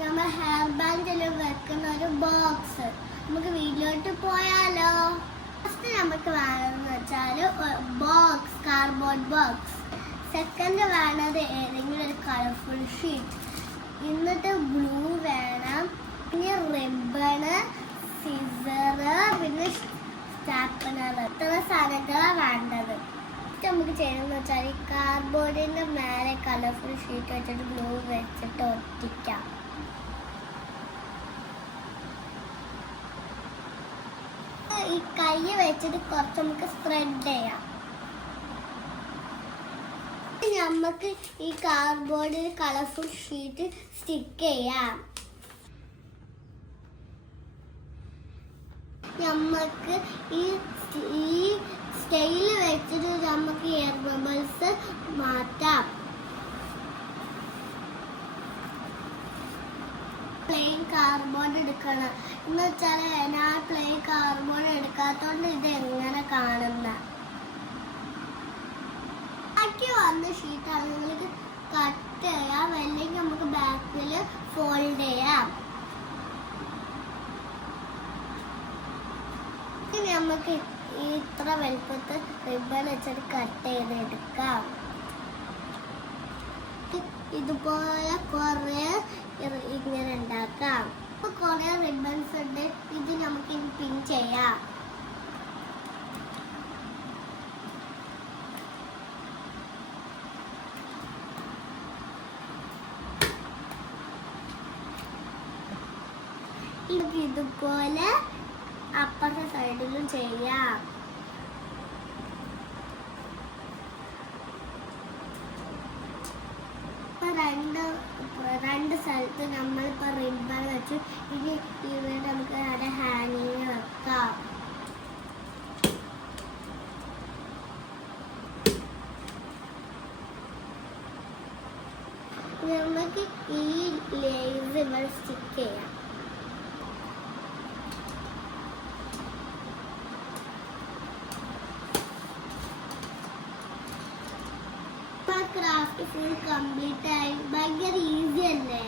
നമ്മൾ ഹെയർ ബാൻഡിൽ വെക്കുന്ന ഒരു ബോക്സ്. നമുക്ക് വീട്ടിലോട്ട് പോയാലോ? ഫസ്റ്റ് നമുക്ക് വേണമെന്ന് വെച്ചാൽ ബോക്സ്, കാർഡ്ബോർഡ് ബോക്സ്. സെക്കൻഡ് വേണത് ഏതെങ്കിലും ഒരു കളർഫുൾ ഷീറ്റ്. എന്നിട്ട് ഗ്ലൂ വേണം, പിന്നെ റിബണ്, സിസറ്, പിന്നെ സ്റ്റാപ്ലർ. ഇത്ര സാധനങ്ങളാണ് വേണ്ടത്. നമുക്ക് ചെയ്യണമെന്ന് വെച്ചാൽ ഈ കാർഡ്ബോർഡിന്റെ മേലെ കളർഫുൾ ഷീറ്റ് വെച്ചിട്ട് ഗ്ലൂ വെച്ചിട്ട് ഒട്ടിക്കാം. ഈ കൈ വെച്ചിട്ട് കുറച്ച് നമുക്ക് സ്പ്രെഡ് ചെയ്യാം. നമുക്ക് ഈ കാർഡ്ബോർഡിൽ കളർഫുൾ ഷീറ്റ് സ്റ്റിക്ക് ചെയ്യാം. നമുക്ക് ഈ സ്റ്റൈൽ വെച്ചിട്ട് നമുക്ക് എയർ ബബിൾസ് മാറ്റാം. പ്ലെയിൻ കാർഡ്ബോർഡ് എടുക്കണം എന്ന് വെച്ചാൽ ഞാൻ പ്ലെയിൻ കാർഡ്ബോർഡ് എടുക്കാത്തോണ്ട് ഇത് എങ്ങനെ കാണുന്ന ബാക്കി വന്ന ഷീറ്റാണ് നിങ്ങൾക്ക് കട്ട് ചെയ്യാം, അല്ലെങ്കിൽ നമുക്ക് ബാക്കിൽ ഫോൾഡ് ചെയ്യാം. നമുക്ക് ഇത്ര വലുപ്പത്തിൽ റിബൺ വെച്ചിട്ട് കട്ട് ചെയ്തെടുക്കാം. ഇതുപോലെ കുറെ ഇങ്ങനെ ഉണ്ടാക്കാം. ഇപ്പൊ കുറെ റിബൺസ് ഉണ്ട്, ഇത് നമുക്ക് പിൻ ചെയ്യാം. ഇതുപോലെ അപ്പുറത്തെ സൈഡിലും ചെയ്യാം. രണ്ട് സ്ഥലത്ത് നമ്മളിപ്പോൾ റിബൺ വെച്ചു. ഇനി ഇവിടെ നമുക്ക് അവിടെ ഹാങ്ങിങ് വെക്കാം. നമുക്ക് ഈ ലേസ് ഇവിടെ സ്റ്റിക്ക് ചെയ്യാം. ക്രാഫ്റ്റ് ഫുൾ കംപ്ലീറ്റ് ആയി. ഭയങ്കര ഈസി അല്ലേ?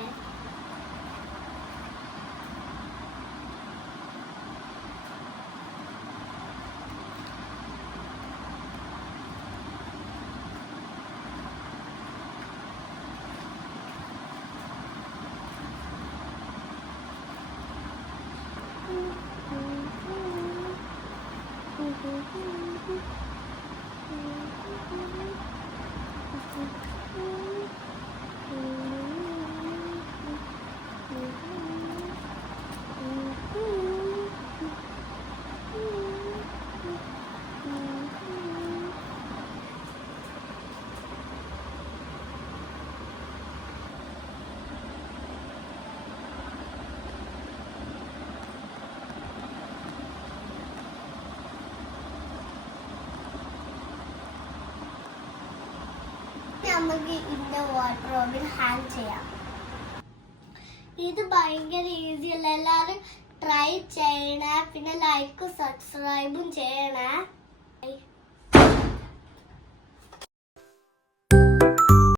നമുക്ക് ഇതിന്റെ വാർഡ്രോബിൽ ഹാങ് ചെയ്യാം. ഇത് ഭയങ്കര ഈസി അല്ല, എല്ലാവരും ട്രൈ ചെയ്യണേ. പിന്നെ ലൈക്കും സബ്സ്ക്രൈബും ചെയ്യണേ.